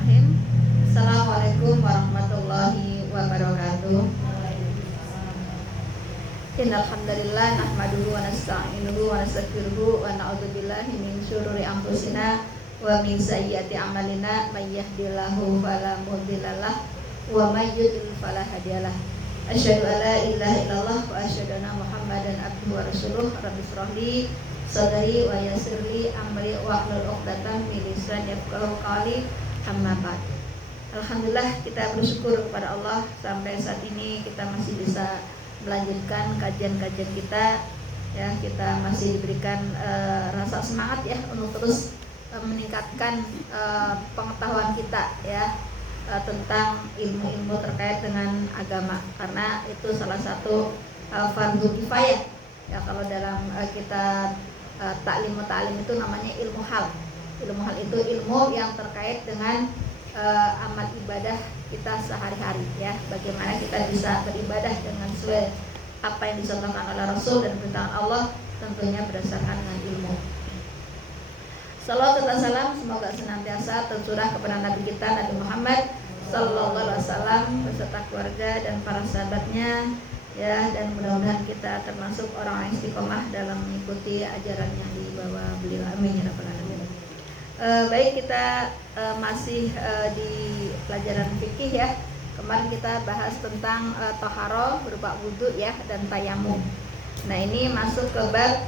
Bismillahirrahmanirrahim. Assalamualaikum warahmatullahi wabarakatuh. Innal hamdalillah nahmaduhu wa nasta'inuhu wa nastaghfiruhu wa na'udzubillahi min syururi anfusina wa min sayyiati a'malina may yahdihillahu fala mudhillalah wa may yudlil fala hadiyalah. Asyhadu an la ilaha illallah wa asyhadu anna Muhammadan abduhu wa rasuluh. Rabbi shrahli sadri wa yassirli amri wahlul 'uqdatam min lisani yafqahu qawli. Amma ba'd. Alhamdulillah, kita bersyukur kepada Allah sampai saat ini kita masih bisa melanjutkan kajian-kajian kita, ya. Kita masih diberikan rasa semangat ya untuk terus meningkatkan pengetahuan kita ya tentang ilmu-ilmu terkait dengan agama, karena itu salah satu fardhu kifayah ya. Kalau dalam kita taklim itu namanya ilmu hal. Ilmu hal itu ilmu yang terkait dengan amal ibadah kita sehari-hari ya. Bagaimana kita bisa beribadah dengan sesuai apa yang dicontohkan oleh Rasul dan perintah Allah, tentunya berdasarkan dengan ilmu. Salawat dan salam semoga senantiasa tercurah kepada Nabi kita Nabi Muhammad sallallahu alaihi wasallam beserta keluarga dan para sahabatnya ya, dan mudah-mudahan kita termasuk orang yang istiqomah dalam mengikuti ajaran yang dibawa beliau. Amin ya rabbal alamin. Baik, kita masih di pelajaran fikih ya. Kemarin kita bahas tentang toharo berupa wudhu ya dan tayamum. Nah, ini masuk ke bab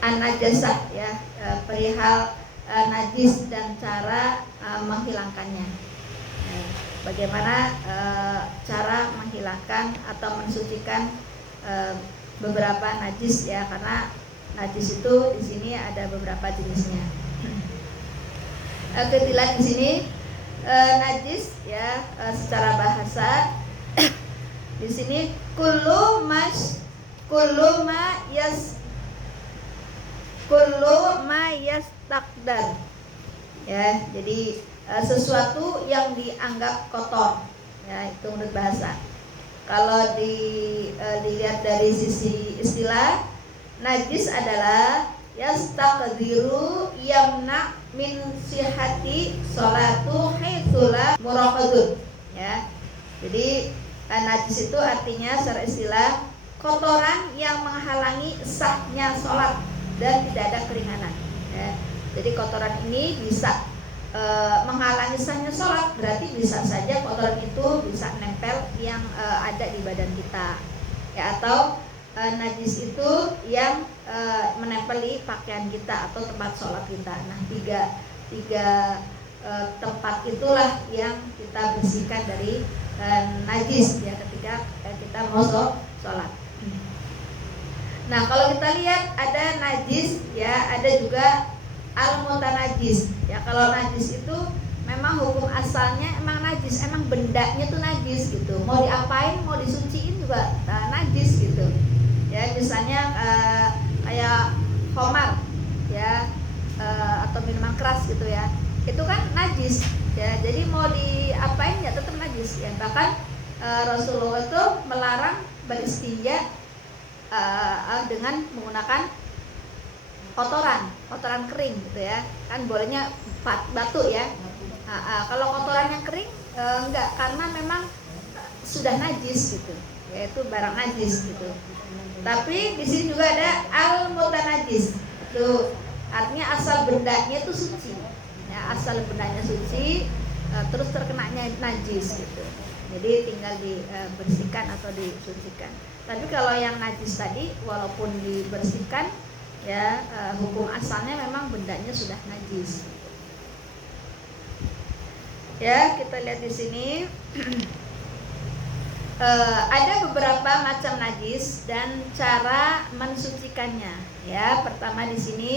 an-najasah ya, perihal najis dan cara menghilangkannya. Bagaimana cara menghilangkan atau mensucikan beberapa najis ya, karena najis itu di sini ada beberapa jenisnya. Ketilang di sini najis ya, secara bahasa di sini kullu ma yastaqdar ya. Jadi sesuatu yang dianggap kotor ya, itu menurut bahasa. Kalau dilihat dari sisi istilah, najis adalah yastaqdiru yamna min sihati sholatu haitsula muraqadun ya. Jadi najis itu artinya secara istilah kotoran yang menghalangi sahnya sholat dan tidak ada keringanan ya. Jadi kotoran ini bisa menghalangi sahnya sholat, berarti bisa saja kotoran itu bisa nempel yang ada di badan kita ya, atau najis itu yang menempeli pakaian kita atau tempat sholat kita. Nah, tiga tempat itulah yang kita bersihkan dari najis ya ketika kita mau sholat. Nah, kalau kita lihat ada najis ya, ada juga al-mutanajis ya. Kalau najis itu memang hukum asalnya emang najis, emang bendanya tuh najis gitu. Mau diapain, mau disuciin juga najis gitu. Ya, misalnya kayak khamar ya, atau minuman keras gitu ya. Itu kan najis ya. Jadi mau diapain ya tetap najis ya. Bahkan Rasulullah itu melarang beristinja dengan menggunakan kotoran kering gitu ya. Kan bolehnya batu ya. Kalau kotoran yang kering enggak, karena memang sudah najis gitu. Yaitu barang najis gitu. Tapi di sini juga ada al-mutanajis. Itu artinya asal bendanya itu suci. Ya, asal bendanya suci, terus terkenanya najis gitu. Jadi tinggal dibersihkan atau disucikan. Tapi kalau yang najis tadi walaupun dibersihkan ya, hukum asalnya memang bendanya sudah najis. Ya, kita lihat di sini ada beberapa macam najis dan cara mensucikannya. Ya, pertama di sini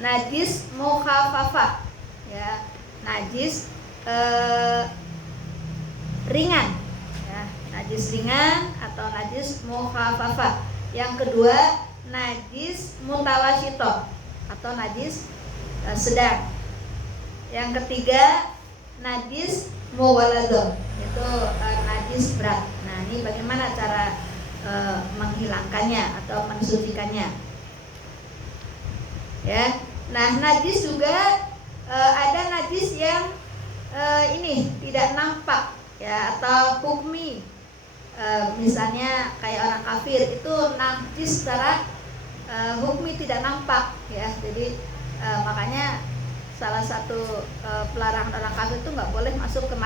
najis mukhafafah. Ya, najis ringan. Ya, najis ringan atau najis mukhafafah. Yang kedua najis mutawasyithah atau najis sedang. Yang ketiga najis muwaladah, itu najis berat. Nah, ini bagaimana cara menghilangkannya atau mensucikannya ya. Nah, najis juga ada najis yang ini tidak nampak ya, atau hukmi. Misalnya kayak orang kafir itu najis secara hukmi tidak nampak ya. Jadi makanya salah satu pelarangan orang kafir itu nggak boleh masuk ke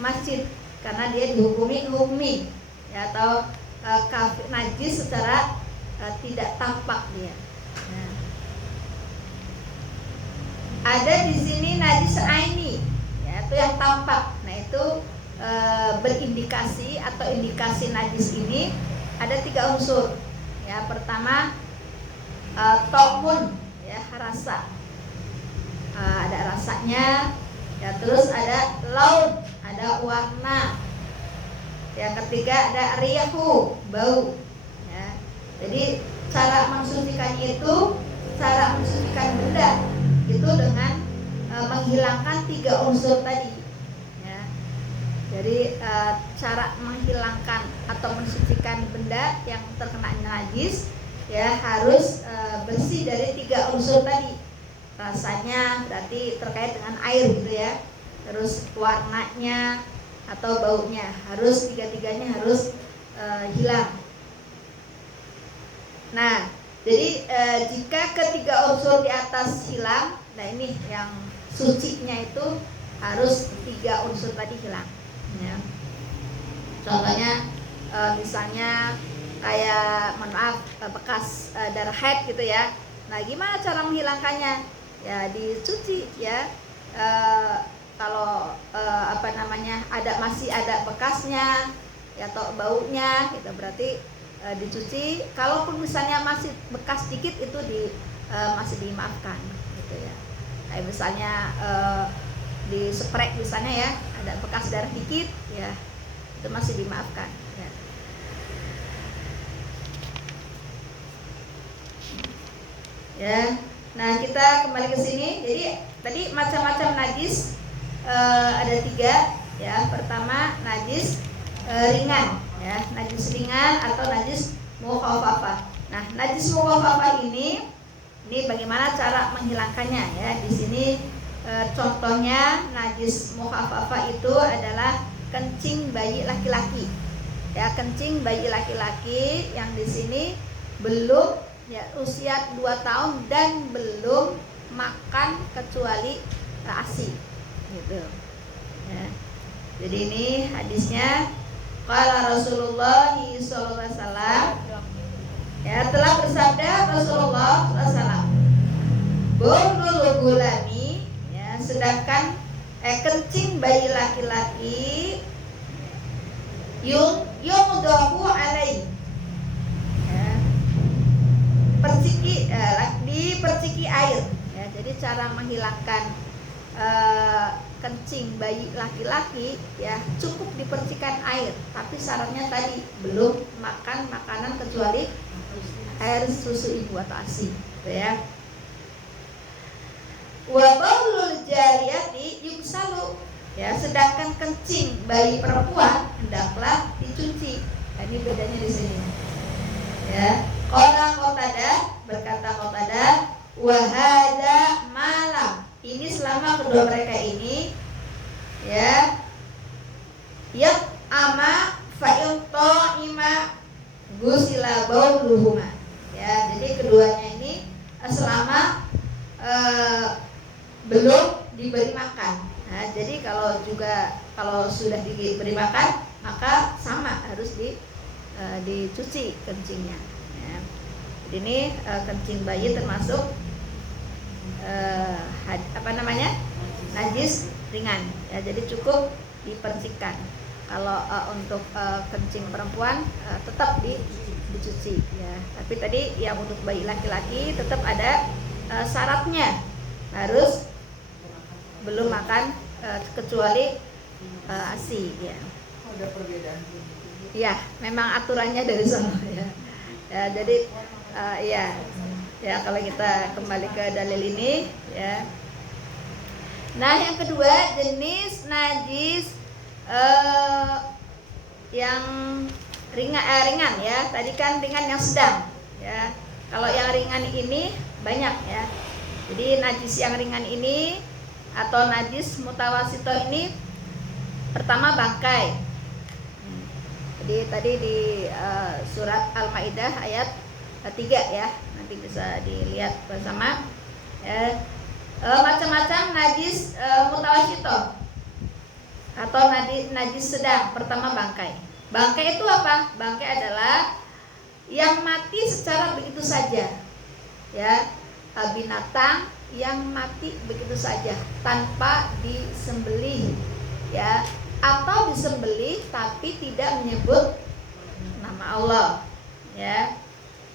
masjid karena dia dihukumi hukmi ya, atau kafir najis secara tidak tampak dia. Nah, ada di sini najis aini ya, itu yang tampak. Nah itu berindikasi atau indikasi najis ini ada 3 unsur ya. Pertama tomun ya, rasa, ada rasanya ya. Terus ada laun, ada warna. Yang ketiga ada riyahu, bau ya. Jadi cara mensucikannya itu, cara mensucikan benda itu dengan menghilangkan 3 unsur tadi ya. Jadi cara menghilangkan atau mensucikan benda yang terkena najis ya harus bersih dari 3 unsur tadi. Rasanya berarti terkait dengan air gitu ya. Terus warnanya atau baunya harus, 3-tiganya harus hilang. Nah, jadi jika ketiga unsur di atas hilang, nah ini yang sucinya itu harus 3 unsur tadi hilang ya. Contohnya misalnya kayak maaf bekas darah haid gitu ya. Nah gimana cara menghilangkannya? Ya dicuci ya. Kalau masih ada bekasnya ya, atau baunya gitu, berarti dicuci. Kalaupun misalnya masih bekas dikit itu masih dimaafkan gitu ya. Kayak misalnya di sprek misalnya ya, ada bekas darah dikit ya, itu masih dimaafkan ya. Ya, nah kita kembali ke sini. Jadi tadi macam-macam najis ada 3 ya. Pertama najis ringan ya, najis ringan atau najis mukhaffafah. Nah, najis mukhaffafah ini bagaimana cara menghilangkannya ya. Di sini contohnya najis mukhaffafah itu adalah kencing bayi laki-laki. Ya, kencing bayi laki-laki yang di sini belum ya usia 2 tahun dan belum makan kecuali ASI gitu. Ya. Jadi ini hadisnya qala Rasulullah sallallahu alaihi wasallam ya, telah bersabda Rasulullah sallallahu alaihi wasallam, bawlul gulami ya, sedangkan kencing bayi laki-laki yumdahu alai ya, diperciki air ya. Jadi cara menghilangkan kencing bayi laki-laki ya cukup dipercikan air, tapi syaratnya tadi belum makan makanan kecuali air susu ibu atau ASI gitu ya. Wa baulul jariyati yuksalu ya, sedangkan kencing bayi perempuan hendaklah dicuci. Nah, ini bedanya di sini ya. Qala Qatadah, berkata Qatadah, wa hadza malam, ini selama kedua mereka ini ya, yang ama fa'il ta'ima gusila bauluhuma ya. Jadi keduanya ini selama belum diberi makan. Nah, jadi kalau sudah diberi makan maka sama harus dicuci kencingnya ya. Jadi ini kencing bayi termasuk najis ringan ya, jadi cukup dipercikan. Kalau untuk kencing perempuan tetap dicuci ya. Tapi tadi yang untuk bayi laki-laki tetap ada syaratnya, harus belum makan kecuali ASI ya. Ada perbedaan ya, memang aturannya dari sana ya. Ya jadi ya kalau kita kembali ke dalil ini ya. Nah, yang kedua jenis najis yang ringan ya. Tadi kan ringan yang sedang ya. Kalau yang ringan ini banyak ya. Jadi najis yang ringan ini atau najis mutawasito ini pertama bangkai. Jadi tadi di surat Al-Maidah ayat 3 ya, nanti bisa dilihat bersama ya. Macam-macam najis mutawasito atau najis sedang. Pertama bangkai. Bangkai itu apa? Bangkai adalah yang mati secara begitu saja ya, binatang yang mati begitu saja tanpa disembelih ya, atau disembelih tapi tidak menyebut nama Allah ya.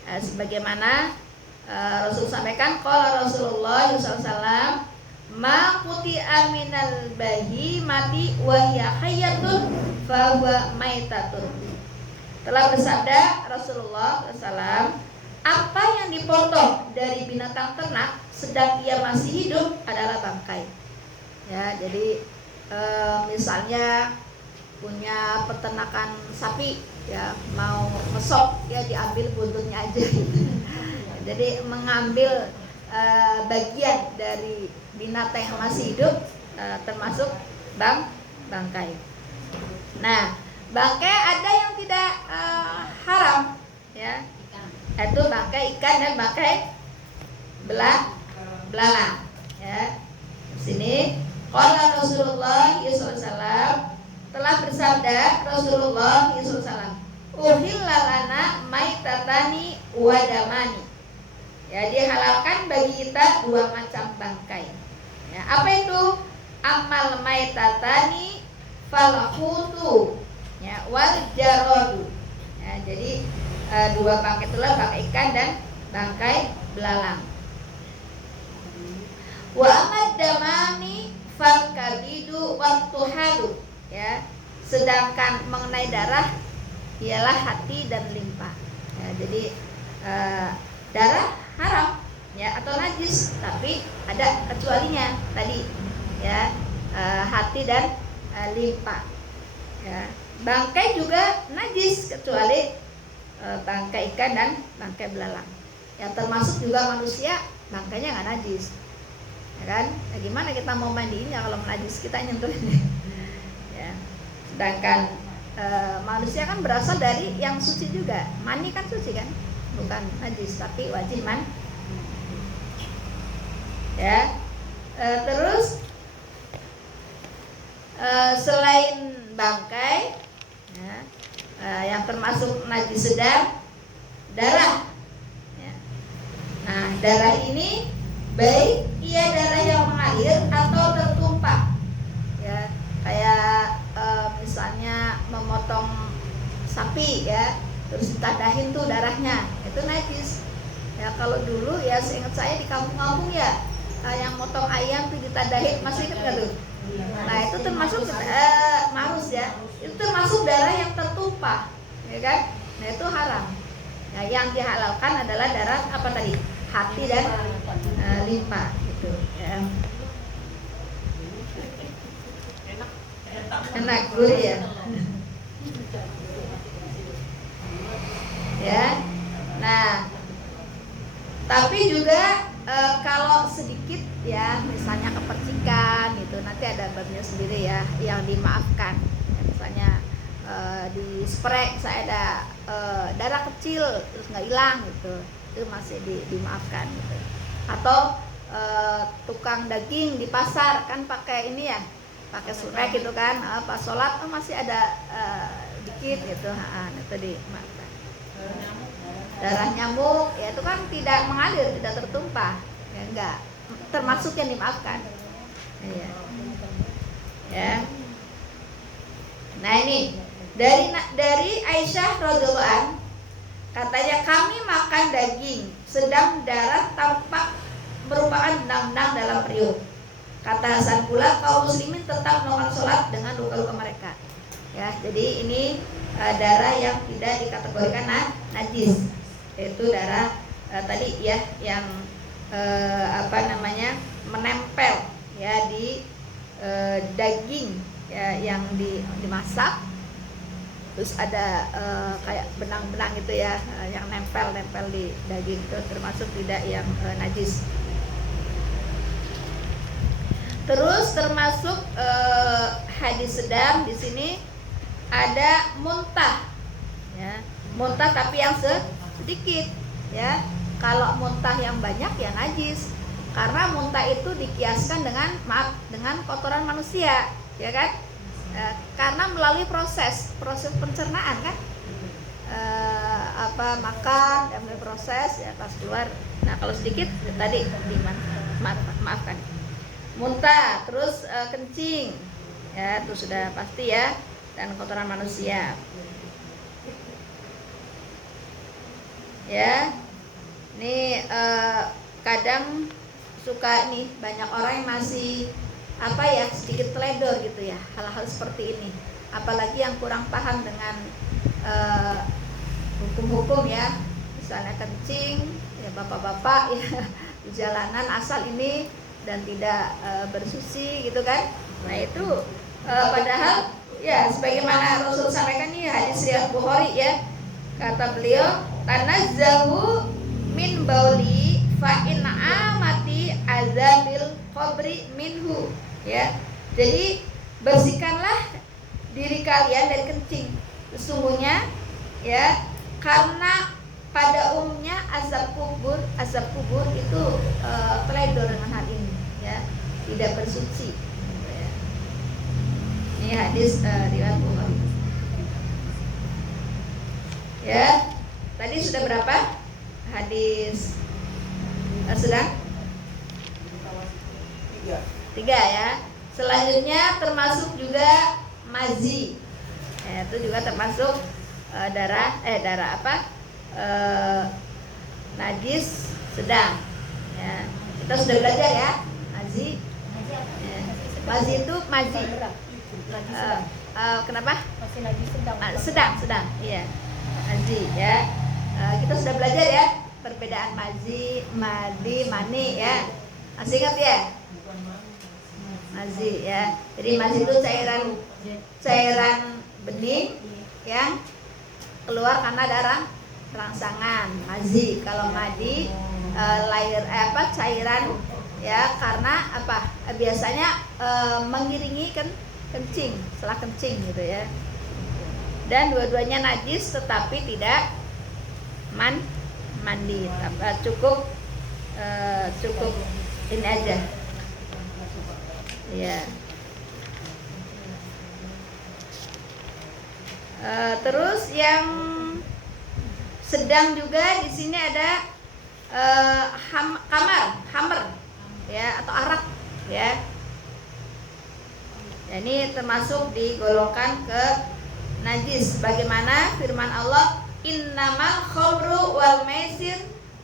Sebagaimana Rasul sampaikan, qala Rasulullah SAW, ma quti'a minal bahimati wa hiya hayyatun fa huwa maitatun. Telah bersabda Rasulullah SAW, apa yang dipotong dari binatang ternak sedang ia masih hidup adalah bangkai. Ya, jadi misalnya punya peternakan sapi ya, mau mesok ya diambil buntutnya aja gitu. Jadi mengambil bagian dari binatang yang masih hidup termasuk bangkai. Nah, bangkai ada yang tidak haram ya, itu bangkai ikan dan bangkai belalang ya. Di sini qala Rasulullah SAW, telah bersabda Rasulullah SAW, uhilla lana maitatani wa damani. Ya, dihalalkan bagi kita dua macam bangkai. Ya, apa itu? Amal maitatani falhutu ya, wal jaradu. Ya, jadi dua bangkai itulah bangkai ikan dan bangkai belalang. Wa amad damani fal kabidu wat tuhadu ya. Sedangkan mengenai darah ialah hati dan limpa. Ya, jadi darah haram ya atau najis, tapi ada kecualinya tadi ya, hati dan limpa ya. Bangkai juga najis kecuali bangkai ikan dan bangkai belalang. Yang termasuk juga manusia, bangkainya nggak najis ya kan. Nah, gimana kita mau mandiinnya kalau najis kita nyentuhnya ya. Sedangkan manusia kan berasal dari yang suci juga, mani kan suci kan, bukan najis tapi wajib ya. Terus selain bangkai ya, yang termasuk najis sedang, darah ya. Nah, darah ini baik ia darah yang mengalir atau tertumpah ya, kayak misalnya memotong sapi ya, terus ditadahin tuh darahnya, itu najis ya. Kalau dulu ya seingat saya di kampung-kampung ya, yang motong ayam tuh ditadahin, masih ingat nggak tuh? Nah, itu termasuk marus ya, itu termasuk darah yang tertumpah ya kan. Nah, itu haram. Nah, yang dihalalkan adalah darah apa tadi? Hati dan limpa gitu ya. Enak gurih ya. Ya. Nah, tapi juga kalau sedikit ya, misalnya kepercikan gitu, nanti ada babnya sendiri ya yang dimaafkan ya, misalnya di spray saya ada darah kecil terus nggak hilang gitu, itu masih dimaafkan gitu. Atau tukang daging di pasar kan pakai ini ya, pakai surek gitu kan, pas sholat masih ada dikit gitu, itu dimaafkan. Darah nyamuk ya itu kan tidak mengalir, tidak tertumpah ya, enggak termasuk yang dimaafkan ya. Nah, ini dari Aisyah radhiyallahu anha, katanya kami makan daging sedang darah tampak merupakan benang-benang dalam periuk. Kata Hasan pula, kaum muslimin tetap melakukan sholat dengan luka-luka mereka ya. Jadi ini darah yang tidak dikategorikan najis, yaitu darah tadi ya yang menempel ya di daging ya, yang dimasak, terus ada kayak benang-benang itu ya, yang nempel di daging, itu termasuk tidak yang najis. Terus termasuk hadis sedang di sini ada muntah, ya, muntah tapi yang sedikit, ya. Kalau muntah yang banyak ya najis, karena muntah itu dikiaskan dengan kotoran manusia, ya kan? Karena melalui proses pencernaan kan, makan dan melalui proses ya pas keluar. Nah kalau sedikit tadi maafkan, muntah, terus kencing, ya itu sudah pasti ya, dan kotoran manusia, ya. Ini kadang suka nih banyak orang yang masih sedikit teledor gitu ya hal-hal seperti ini, apalagi yang kurang paham dengan hukum-hukum ya, misalnya kencing ya bapak-bapak ya di jalanan asal ini dan tidak bersuci gitu kan. Nah itu padahal ya sebagaimana Rasul sampaikan nih hadis riwayat Bukhari ya, kata beliau tanazzahu min bauli fa in amati azabil qabri minhu, ya. Jadi bersihkanlah diri kalian dari kencing, sesungguhnya ya, karena pada umumnya azab kubur itu teledor dengan hal ini ya, tidak bersuci ya. Ini hadis riwayat Bukhari ya. Tadi sudah berapa hadis sedang? 3 ya. Selanjutnya termasuk juga mazi ya, itu juga termasuk darah najis sedang ya. Kita sudah belajar ya mazi ya. Mazi itu kenapa? Masih najis sedang iya, mazi ya. Kita sudah belajar ya perbedaan mazi, madi, mani ya. Masih ingat ya? Mazi ya. Jadi mazi itu cairan bening yang keluar karena darah rangsangan, mazi. Kalau madi cairan ya, karena biasanya mengiringi kencing, setelah kencing gitu ya. Dan dua-duanya najis tetapi tidak mandi, cukup ini aja ya. Terus yang sedang juga di sini ada hammer ya, atau arak ya. Ini termasuk digolongkan ke najis, bagaimana firman Allah, innamal khamru wal maisir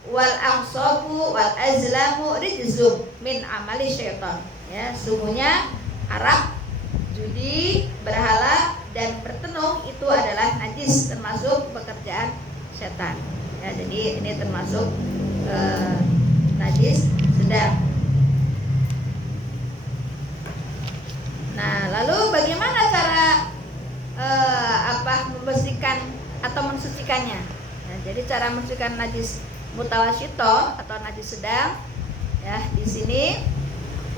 wal ansabu wal azlamu rijzum min amali syaitan ya. Sungguhnya arak, judi, berhala dan bertenung itu adalah najis, termasuk pekerjaan setan ya. Jadi ini termasuk najis sedang. Nah lalu bagaimana cara membersihkan atau mensucikannya? Nah, jadi cara mensucikan najis mutawasyito atau najis sedang ya, di sini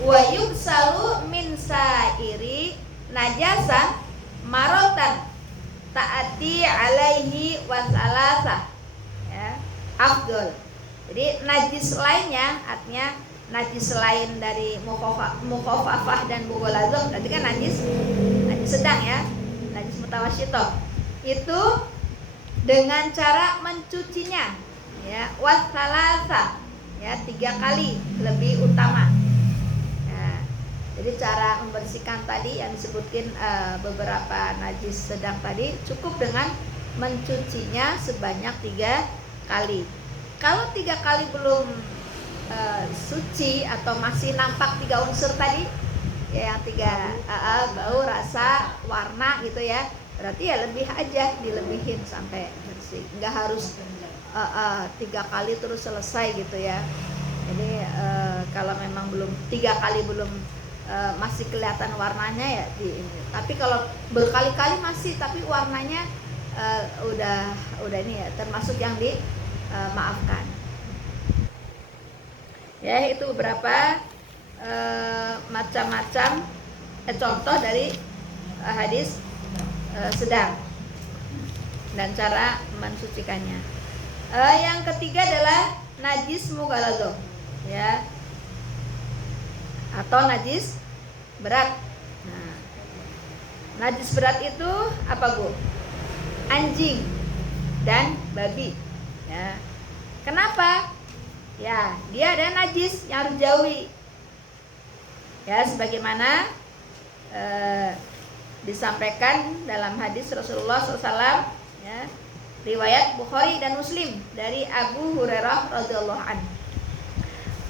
wa yubsalu min sairi najasan marotan ta'ati alaihi wasalasa ya, afdol. Jadi najis lainnya, artinya najis lain dari mukhafafah dan mughaladzah, berarti kan najis sedang ya, najis mutawasyito itu dengan cara mencucinya ya, wasalasa ya, 3 kali lebih utama ya. Jadi cara membersihkan tadi yang disebutkan beberapa najis sedang tadi, cukup dengan mencucinya sebanyak 3 kali. Kalau 3 kali belum suci atau masih nampak 3 unsur tadi ya, yang 3 bau, rasa, warna gitu ya, berarti ya lebih aja, dilebihin sampai bersih, nggak harus 3 kali terus selesai gitu ya. Jadi kalau memang belum 3 kali belum masih kelihatan warnanya ya tapi kalau berkali-kali masih tapi warnanya udah ini ya, termasuk yang dimaafkan ya. Itu beberapa macam-macam contoh dari hadis sedang dan cara mensucikannya. Yang ketiga adalah najis mughaladzah, ya, atau najis berat. Nah, najis berat itu apa, Bu? Anjing dan babi, ya. Kenapa? Ya, dia ada najis yang harus jauhi. Ya, sebagaimana disampaikan dalam hadis Rasulullah SAW, ya, riwayat Bukhari dan Muslim dari Abu Hurairah radhiyallahu anhu.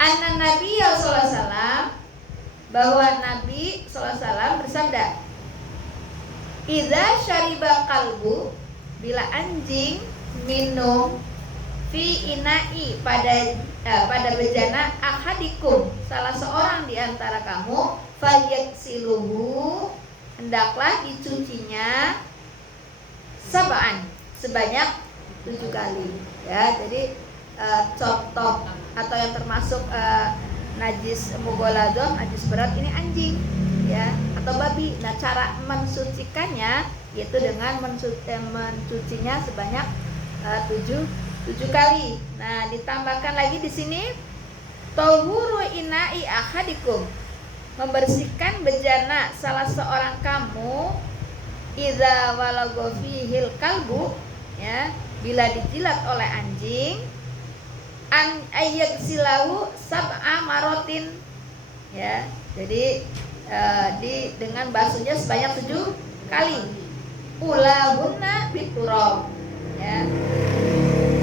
Anna Nabi sallallahu alaihi wasallam, bahwa Nabi sallallahu alaihi wasallam bersabda, "Idza syariba kalbu," bila anjing minum, fi ina'i, pada bejana ahadikum, salah seorang di antara kamu, falyaksiluhu, hendaklah dicucinya, sab'an, sebanyak 7 kali, ya. Jadi contoh atau yang termasuk najis mughaladzah, najis berat ini anjing, ya, atau babi. Nah, cara mensucikannya yaitu dengan mencucinya sebanyak 7 kali. Nah, ditambahkan lagi di sini tahuru ina'i ahadikum, membersihkan bejana salah seorang kamu, idza walagha fihil kalbu, ya, bila dijilat oleh anjing, an ayyagsilahu sab'a marotin, ya. Jadi dengan basuhnya sebanyak 7 kali. Ulahunna biturab, ya.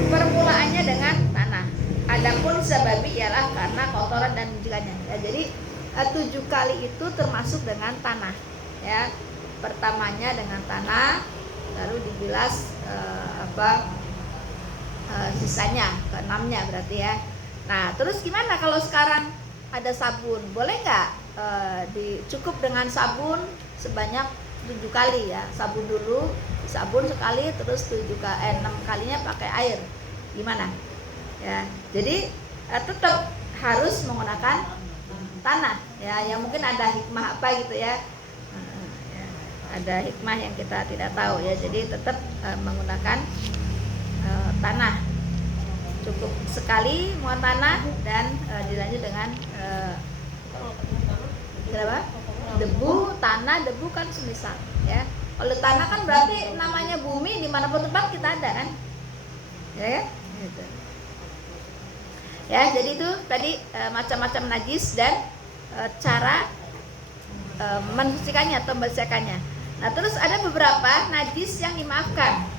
Permulaannya dengan tanah. Adapun sababi ialah karena kotoran dan benjolannya. Ya, jadi 7 kali itu termasuk dengan tanah, ya. Pertamanya dengan tanah, lalu dibilas sisanya, ke-6-nya berarti, ya. Nah, terus gimana kalau sekarang ada sabun? Boleh nggak cukup dengan sabun sebanyak 7 kali, ya? Sabun dulu, sabun sekali, terus 6 kalinya pakai air. Gimana? Ya, jadi tetap harus menggunakan tanah, ya. Yang mungkin ada hikmah apa gitu, ya. Ada hikmah yang kita tidak tahu, ya. Jadi tetap menggunakan tanah, cukup sekali muat tanah, dan dilanjut dengan debu. Tanah, debu kan semisal, ya. Kalau tanah kan berarti namanya bumi, dimanapun tempat kita ada, kan, ya, gitu. Ya, jadi itu tadi macam-macam najis dan cara mensucikannya atau membersihkannya. Nah, terus ada beberapa najis yang dimaafkan.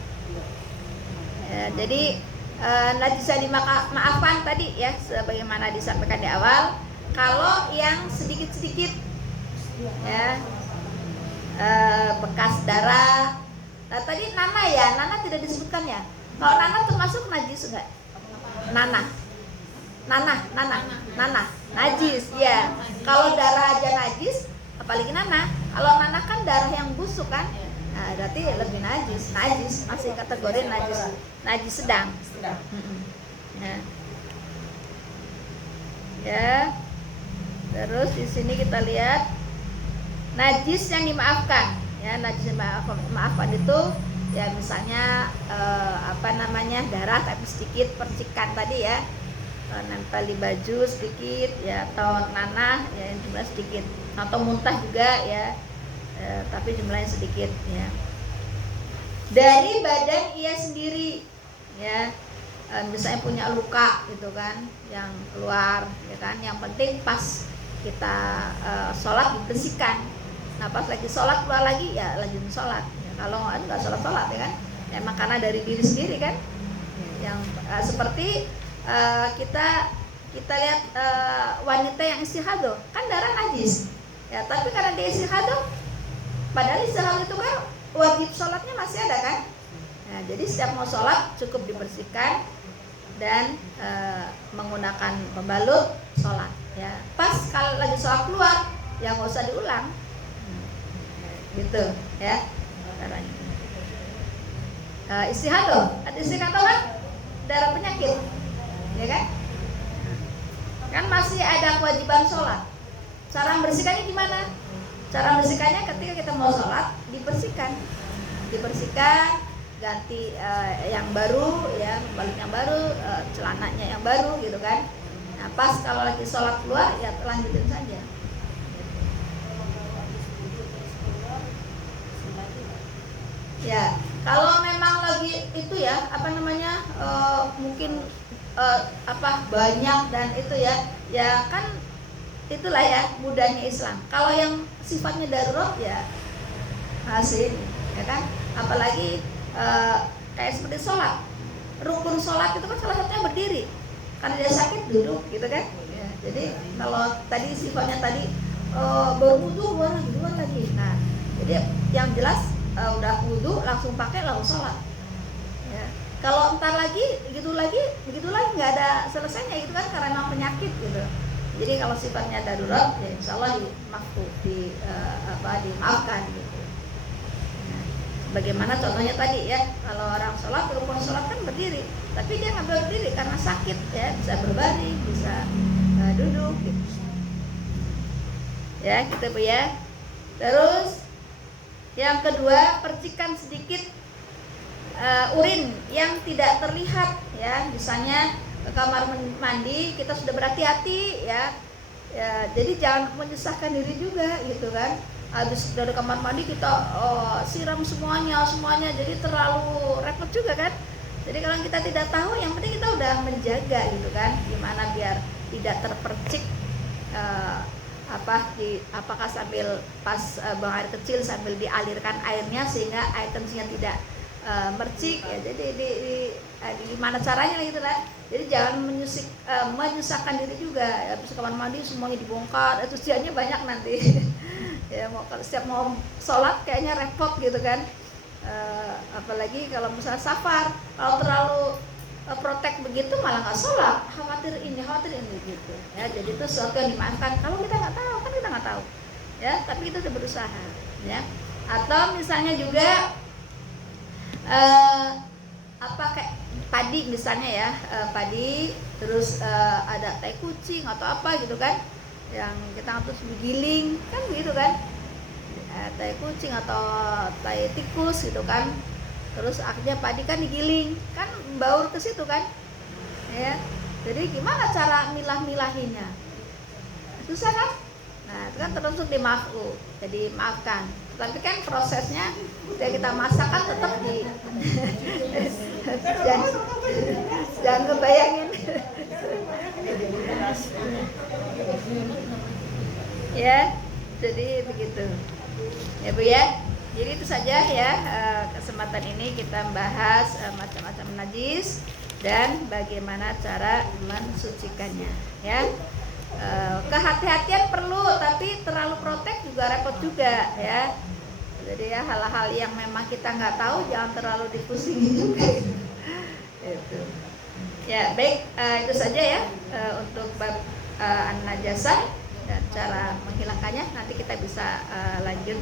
Jadi najis yang dimaafkan tadi, ya, sebagaimana disampaikan di awal. Kalau yang sedikit-sedikit, ya, bekas darah. Nah, tadi nanah, ya, nanah tidak disebutkan, ya. Kalau nanah termasuk najis enggak? Nanah najis, ya. Kalau darah aja najis, apalagi nanah. Kalau nanah kan darah yang busuk, kan. Nah, berarti lebih najis, masih kategori najis sedang. Ya. Terus di sini kita lihat najis yang dimaafkan, ya. Najis yang dimaafkan itu, ya, misalnya darah tapi sedikit, percikan tadi, ya, nempel di baju sedikit, ya, atau nanah, ya, jumlah sedikit, atau muntah juga, ya, tapi jumlahnya sedikit, ya. Dari badan ia sendiri, ya, misalnya punya luka gitu, kan, yang keluar, ya, kan, yang penting pas kita sholat dibersihkan. Nah, pas lagi sholat keluar lagi, ya lanjutin sholat, ya. Kalau nggak sholat, ya, kan, emang karena dari diri sendiri, kan, yang seperti kita lihat wanita yang istihadah, kan darah najis, ya, tapi karena dia istihadah, padahal istihadah itu kan wajib sholatnya masih ada, kan. Nah, jadi setiap mau sholat cukup dibersihkan dan menggunakan pembalut sholat, ya. Pas kalau lagi sholat keluar, ya nggak usah diulang, gitu, ya, caranya. Istihadah, ada istihadah kan darah penyakit, ya, kan masih ada kewajiban sholat, cara membersihkannya gimana? Cara membersihkannya ketika kita mau sholat dibersihkan, ganti yang baru, ya, balik yang baru, celananya yang baru gitu kan. Nah, pas kalau lagi sholat keluar ya lanjutin saja. Ya, kalau memang lagi itu ya mungkin banyak dan itu ya kan itulah ya mudahnya Islam. Kalau yang sifatnya darurat ya masih ya kan, apalagi kayak seperti sholat, rukun sholat itu kan salah satunya berdiri, karena dia sakit duduk gitu kan ya. Jadi kalau tadi sifatnya baru wudu duluan lagi. Nah, jadi yang jelas udah wudu langsung pakai langsung sholat ya. Kalau entar lagi begitu lagi nggak ada selesainya gitu kan, karena memang penyakit gitu. Jadi kalau sifatnya darurat ya insya Allah dimaafkan gitu. Nah, bagaimana contohnya tadi ya, kalau orang sholat, rukun sholat kan berdiri, tapi dia nggak berdiri karena sakit ya, bisa berbaring, bisa duduk gitu. Ya gitu Bu ya. Terus yang kedua, percikan sedikit urin yang tidak terlihat ya, misalnya ke kamar mandi kita sudah berhati-hati ya, jadi jangan menyusahkan diri juga gitu kan. Habis dari kamar mandi kita siram semuanya, jadi terlalu repot juga kan. Jadi kalau kita tidak tahu, yang penting kita udah menjaga gitu kan, gimana biar tidak terpercik apakah sambil pas buang air kecil sambil dialirkan airnya sehingga air kencingnya tidak mercik ya. Jadi di mana caranya gitu lah. Jadi jangan menyusahkan diri juga ya, habis kamar mandi semuanya dibongkar, itu ujiannya banyak nanti. Ya setiap mau sholat kayaknya repot gitu kan. Apalagi kalau misalnya safar, kalau terlalu protek begitu malah nggak sholat, khawatir ini gitu ya. Jadi itu sesuatu yang dimaafkan. Kalau kita nggak tahu, kan kita nggak tahu ya, tapi kita sudah berusaha ya. Atau misalnya juga kayak padi misalnya ya, padi terus ada tai kucing atau apa gitu kan, yang kita harus digiling kan gitu kan, tai kucing atau tai tikus gitu kan. Terus akhirnya padi kan digiling, kan baur ke situ kan ya. Jadi gimana cara milah-milahinya? Susah kan? Nah itu kan termasuk dimaafkan, jadi maafkan. Tapi kan prosesnya ketika kita masak kan tetap jangan kebayangin ya. Jadi begitu ya Bu ya. Jadi itu saja ya, kesempatan ini kita membahas macam-macam najis dan bagaimana cara mensucikannya ya. Kehati-hatian perlu, tapi terlalu protek juga repot juga ya. Jadi ya hal-hal yang memang kita nggak tahu jangan terlalu dipusingin juga. Itu ya. Baik, itu saja ya untuk bab an-najasah dan cara menghilangkannya. Nanti kita bisa lanjut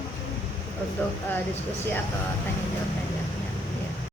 untuk diskusi atau tanya jawab.